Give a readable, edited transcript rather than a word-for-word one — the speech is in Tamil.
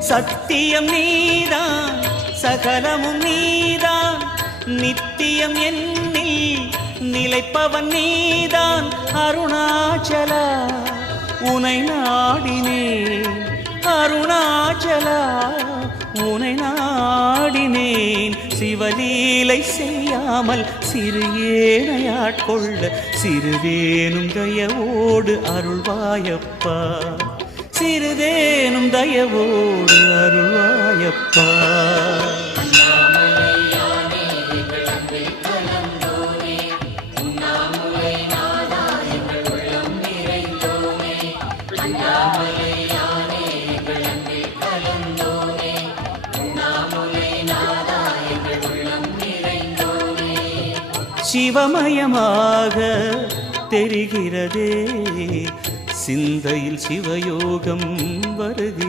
சத்தியம் நீதான் சகலமும் நீதான் நித்தியம் என்னில் நிலைப்பவன் நீதான் அருணாச்சலா உனை நாடினேன் அருணாச்சலா உனை நாடினேன் சிவலீலை செய்யாமல் சிறு ஏனையாட்கொள்ள சிறிதேனும் தயவோடு அருள்வாயப்பா சிறிதேனும் தயவோடு அருள்வாயப்பா சிவமயமாக தெரிகிறதே சிந்தையில் சிவயோகம் வருகிறது